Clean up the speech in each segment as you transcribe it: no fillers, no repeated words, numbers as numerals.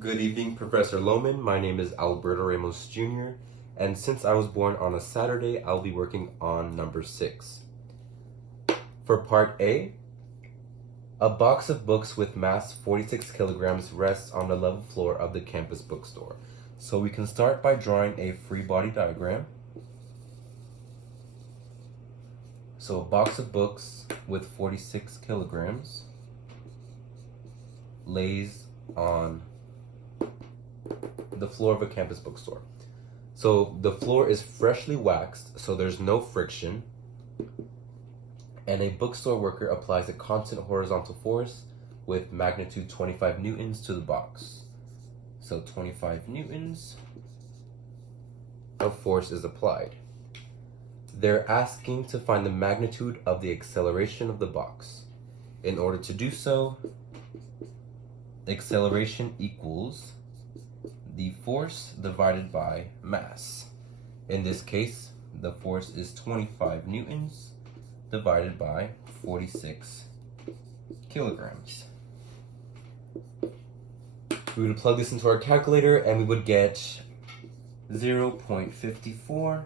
Good evening, Professor Lohman. My name is Alberto Ramos Jr., and since I was born on a Saturday, I'll be working on number 6. For part A, a box of books with mass 46 kilograms rests on the level floor of the campus bookstore. So we can start by drawing a free body diagram. So a box of books with 46 kilograms lays on the floor of a campus bookstore. So the floor is freshly waxed, so there's no friction, and a bookstore worker applies a constant horizontal force with magnitude 25 newtons to the box. So 25 newtons of force is applied. They're asking to find the magnitude of the acceleration of the box. In order to do so, acceleration equals the force divided by mass. In this case, the force is 25 newtons divided by 46 kilograms. We would plug this into our calculator and we would get 0.54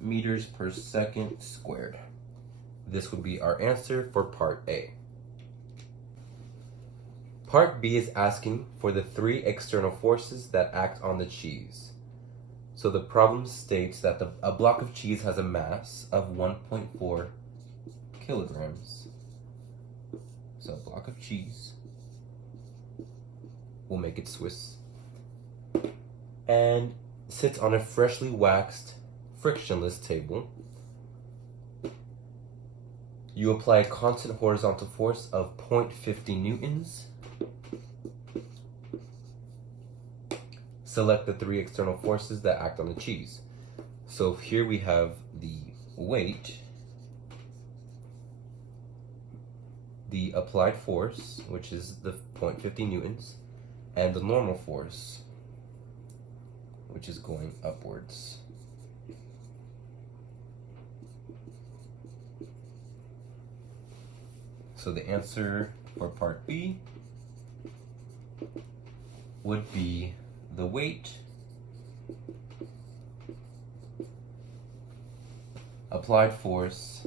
meters per second squared. This would be our answer for part A. Part B is asking for the 3 external forces that act on the cheese. So the problem states that a block of cheese has a mass of 1.4 kilograms. So a block of cheese, we'll make it Swiss, and sits on a freshly waxed frictionless table. You apply a constant horizontal force of 0.50 newtons. Select the 3 external forces that act on the cheese. So here we have the weight, the applied force, which is the 0.50 newtons, and the normal force, which is going upwards. So the answer for part B would be the weight, applied force,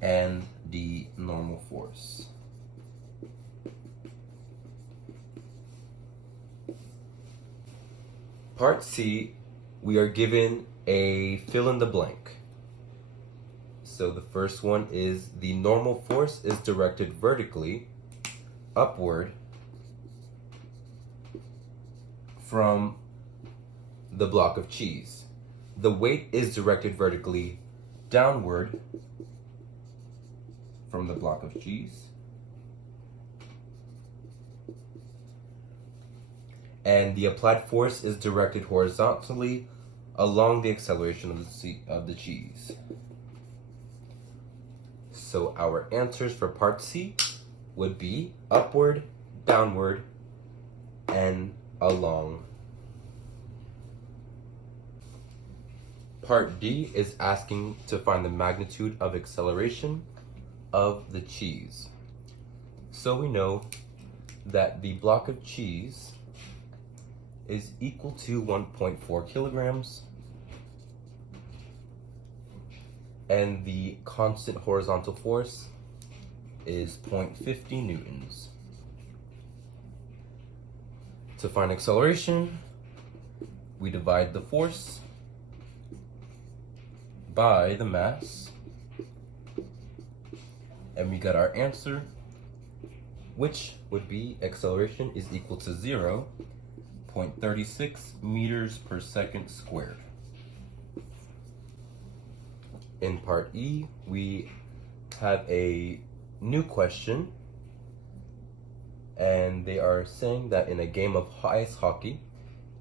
and the normal force. Part C, we are given a fill in the blank. So the first one is the normal force is directed vertically upward from the block of cheese. The weight is directed vertically downward from the block of cheese. And the applied force is directed horizontally along the acceleration of the cheese. So our answers for part C would be upward, downward, and along. Part D is asking to find the magnitude of acceleration of the cheese. So we know that the block of cheese is equal to 1.4 kilograms, and the constant horizontal force is 0.50 newtons. To find acceleration, we divide the force by the mass, and we got our answer, which would be acceleration is equal to 0.36 meters per second squared. In part E, we have a new question, and they are saying that in a game of ice hockey,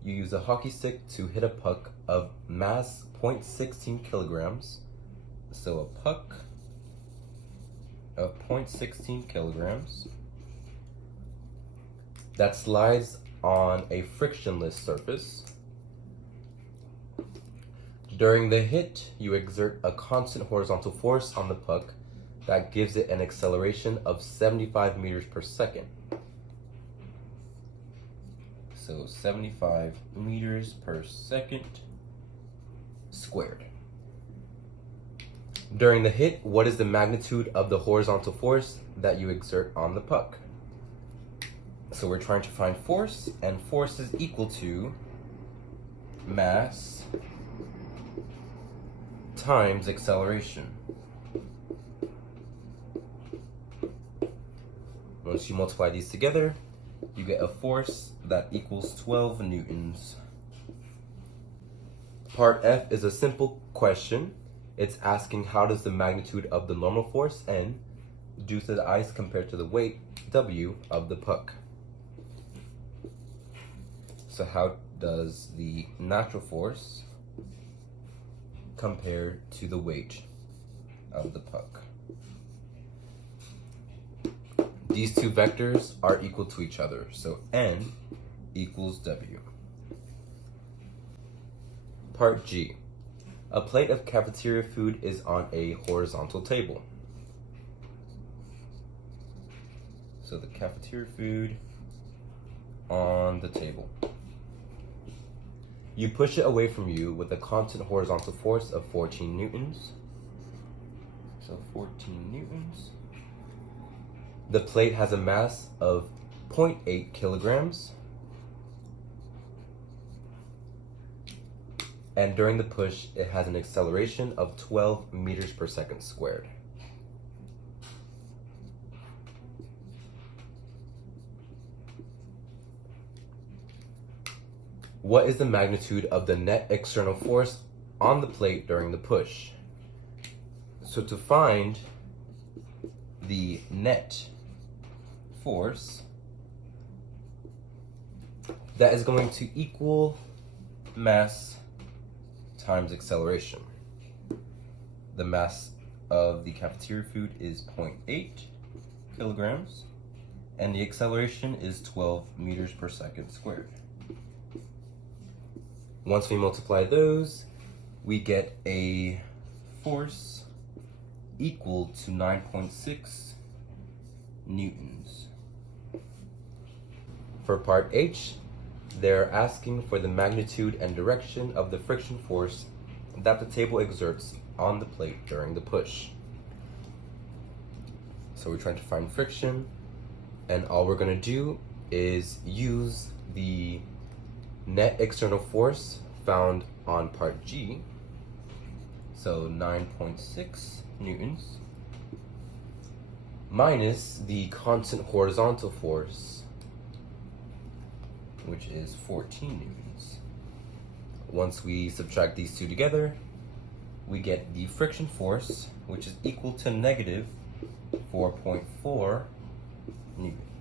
you use a hockey stick to hit a puck of mass 0.16 kilograms. So a puck of 0.16 kilograms that slides on a frictionless surface. During the hit, you exert a constant horizontal force on the puck that gives it an acceleration of 75 meters per second. So 75 meters per second squared. During the hit, what is the magnitude of the horizontal force that you exert on the puck? So we're trying to find force, and force is equal to mass times acceleration. Once you multiply these together, you get a force that equals 12 newtons. Part F is a simple question. It's asking how does the magnitude of the normal force N due to the ice compared to the weight W of the puck. So how does the natural force compare to the weight of the puck? These two vectors are equal to each other, so N equals W. Part G. A plate of cafeteria food is on a horizontal table. So the cafeteria food on the table. You push it away from you with a constant horizontal force of 14 newtons. So 14 newtons. The plate has a mass of 0.8 kilograms. And during the push, it has an acceleration of 12 meters per second squared. What is the magnitude of the net external force on the plate during the push? So to find the net force, that is going to equal mass times acceleration. The mass of the cafeteria food is 0.8 kilograms, and the acceleration is 12 meters per second squared. Once we multiply those, we get a force equal to 9.6 newtons. For part H, they're asking for the magnitude and direction of the friction force that the table exerts on the plate during the push. So we're trying to find friction, and all we're going to do is use the net external force found on part G, so 9.6 newtons, minus the constant horizontal force, which is 14 newtons. Once we subtract these two together, we get the friction force, which is equal to negative 4.4 newtons.